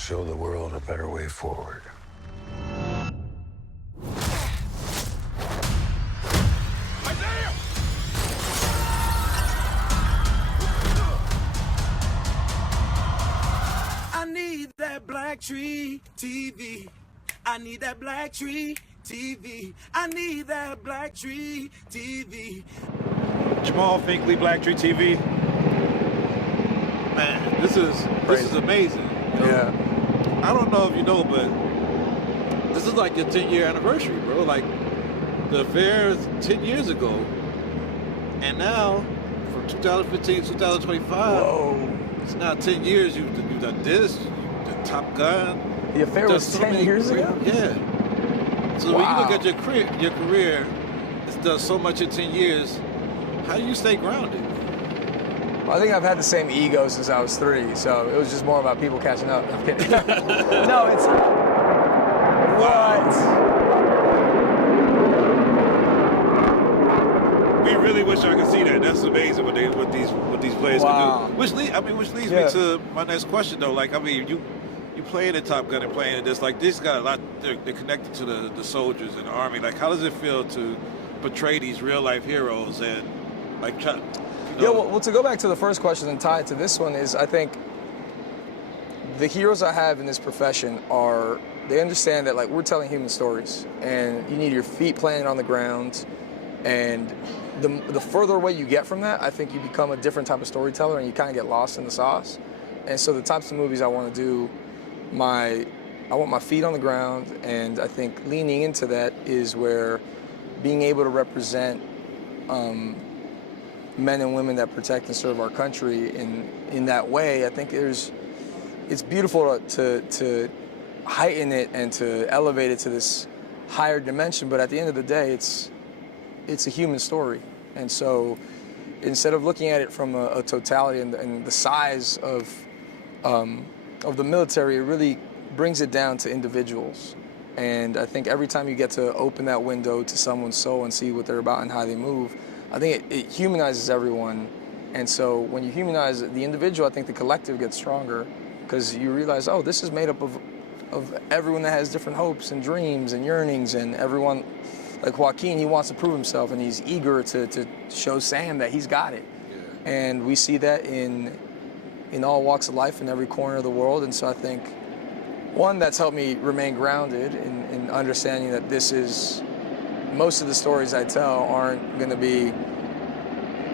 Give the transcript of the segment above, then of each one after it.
show the world a better way forward. I need that BlackTree TV. I need that BlackTree TV. I need that BlackTree TV. Jamaal Finkley, BlackTree TV. Man, this is amazing. You know? Yeah. I don't know if you know, but this is like your 10-year anniversary, bro. Like, the affair is 10 years ago. And now, from 2015 to 2025, Whoa. it's now 10 years. You've done this, you've done Top Gun. The affair was 10 years ago? Yeah. So when you look at your career, it's done so much in 10 years. How do you stay grounded? Well, I think I've had the same ego since I was 3, so it was just more about people catching up. I'm kidding. No, it's... What? We really wish I could see that. That's amazing what these players can do. Which leads me to my next question though. Like, I mean, you playing in Top Gun and playing in this, like, this got a lot, they're connected to the soldiers and the Army. Like, how does it feel to portray these real life heroes and like try, Yeah, well, to go back to the first question and tie it to this one is, I think the heroes I have in this profession they understand that, like, we're telling human stories, and you need your feet planted on the ground, and the further away you get from that, I think you become a different type of storyteller, and you kind of get lost in the sauce. And so the types of movies I want to do, I want my feet on the ground, and I think leaning into that is where being able to represent men and women that protect and serve our country in that way, I think it's beautiful to heighten it and to elevate it to this higher dimension, but at the end of the day, it's a human story. And so instead of looking at it from a totality and the size of the military, it really brings it down to individuals. And I think every time you get to open that window to someone's soul and see what they're about and how they move, I think it humanizes everyone. And so when you humanize the individual, I think the collective gets stronger, because you realize, oh, this is made up of everyone that has different hopes and dreams and yearnings, and everyone, like Joaquin, he wants to prove himself, and he's eager to show Sam that he's got it. Yeah. And we see that in all walks of life in every corner of the world. And so I think, one, that's helped me remain grounded in understanding that most of the stories I tell aren't going to be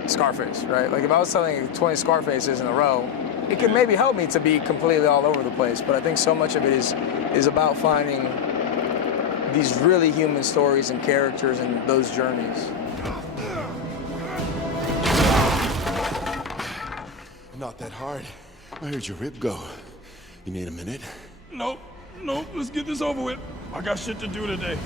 Scarface, right? Like, if I was telling 20 Scarfaces in a row, it can maybe help me to be completely all over the place. But I think so much of it is about finding these really human stories and characters and those journeys. Not that hard. I heard your rib go. You need a minute? Nope. Let's get this over with. I got shit to do today.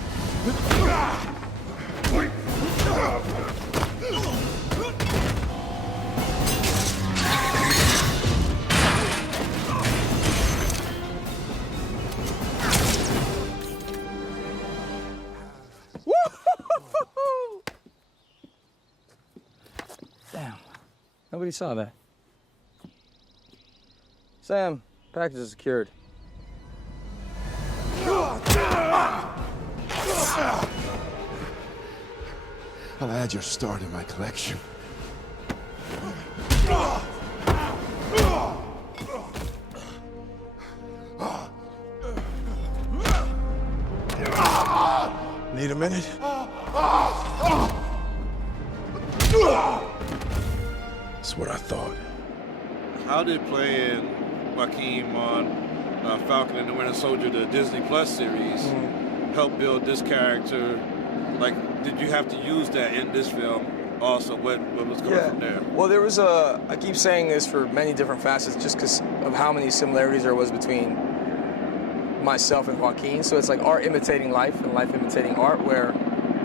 Damn, nobody saw that. Sam, package is secured. I'll add your star to my collection. Need a minute? That's what I thought. How did playing Joaquin on Falcon and the Winter Soldier, the Disney Plus series, help build this character? Like, did you have to use that in this film also? What was going from there? Well, there was I keep saying this for many different facets just because of how many similarities there was between myself and Joaquin. So it's like art imitating life and life imitating art, where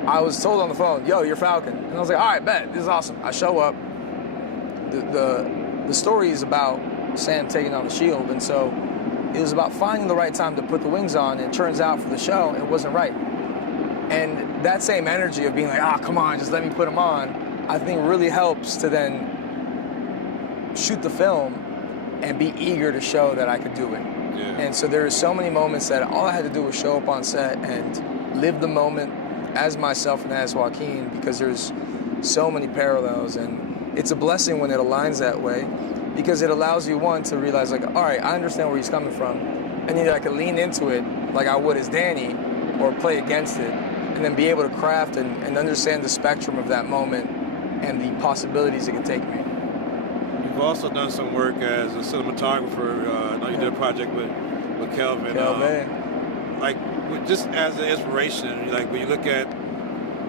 I was told on the phone, yo, you're Falcon. And I was like, all right, bet, this is awesome. I show up. The story is about Sam taking on the shield, and so it was about finding the right time to put the wings on, and it turns out for the show, it wasn't right. And that same energy of being like, come on, just let me put them on, I think really helps to then shoot the film and be eager to show that I could do it. Yeah. And so there are so many moments that all I had to do was show up on set and live the moment as myself and as Joaquin, because there's so many parallels, and it's a blessing when it aligns that way, because it allows you, one, to realize like, all right, I understand where he's coming from, and either I can lean into it like I would as Danny, or play against it, and then be able to craft and understand the spectrum of that moment and the possibilities it can take me. You've also done some work as a cinematographer. I know you did a project with Kelvin. Like, just as an inspiration, like when you look at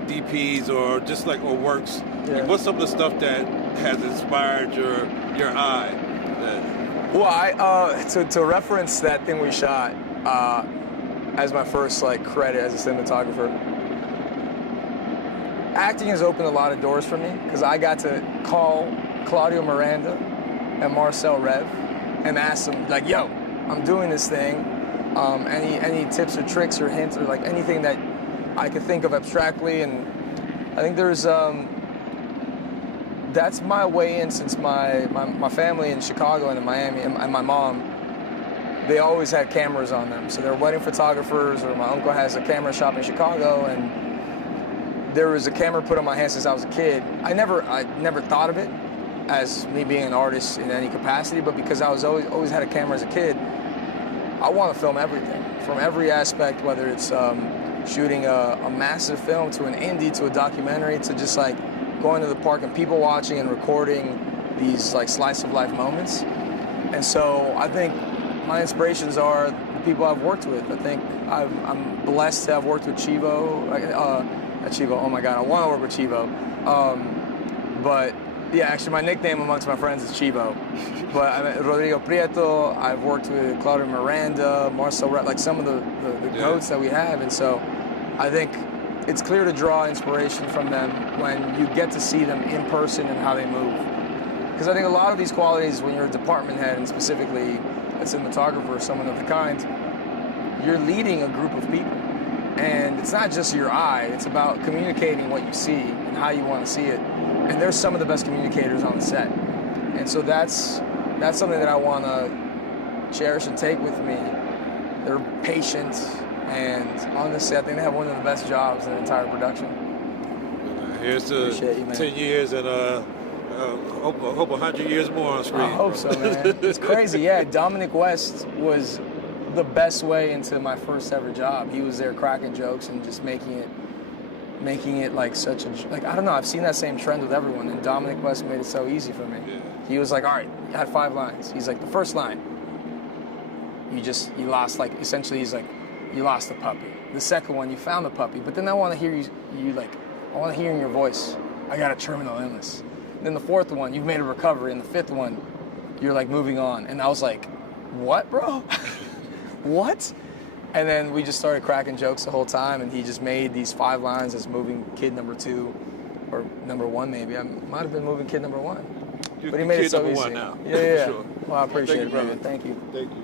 DPs or just like, or works, like, what's some of the stuff that has inspired your eye? Well, to reference that thing we shot as my first like credit as a cinematographer, acting has opened a lot of doors for me, because I got to call Claudio Miranda and Marcel Rev and ask them like, yo, I'm doing this thing. Any tips or tricks or hints or like anything that I could think of abstractly, and I think there's that's my way in, since my family in Chicago and in Miami and my mom, they always had cameras on them. So they're wedding photographers, or my uncle has a camera shop in Chicago, and there was a camera put on my hand since I was a kid. I never thought of it as me being an artist in any capacity, but because I was always had a camera as a kid, I want to film everything, from every aspect, whether it's shooting a massive film to an indie to a documentary to just like going to the park and people watching and recording these like slice of life moments. And so I think my inspirations are the people I've worked with. I think I'm blessed to have worked with Chivo. Chivo, oh my God, I want to work with Chivo. But yeah, actually my nickname amongst my friends is Chivo. But I mean, Rodrigo Prieto, I've worked with Claudio Miranda, Marcel Rett, like some of the goats that we have. And so I think it's clear to draw inspiration from them when you get to see them in person and how they move. Because I think a lot of these qualities, when you're a department head and specifically a cinematographer or someone of the kind, you're leading a group of people. And it's not just your eye, it's about communicating what you see and how you want to see it. And there's some of the best communicators on the set. And so that's something that I want to cherish and take with me. They're patient, and honestly, I think they have one of the best jobs in the entire production. Here's to 10 years and hope 100 years more on screen. I hope so, man. It's crazy. Yeah, Dominic West was the best way into my first ever job. He was there cracking jokes and just making it like such a, like, I don't know, I've seen that same trend with everyone, and Dominic West made it so easy for me. Yeah. He was like, all right, you had 5 lines. He's like, the first line, you lost, like, essentially he's like, you lost the puppy. The second one, you found the puppy, but then I want to hear you like, I want to hear in your voice, I got a terminal illness. And then the fourth one, you've made a recovery, and the fifth one, you're like moving on. And I was like, what, bro? What? And then we just started cracking jokes the whole time, and he just made these 5 lines as moving kid number 2, or number 1 maybe. I might have been moving kid number 1. But he made it so easy. One now. Yeah. Sure. Well, I appreciate it, brother. Thank you. Thank you.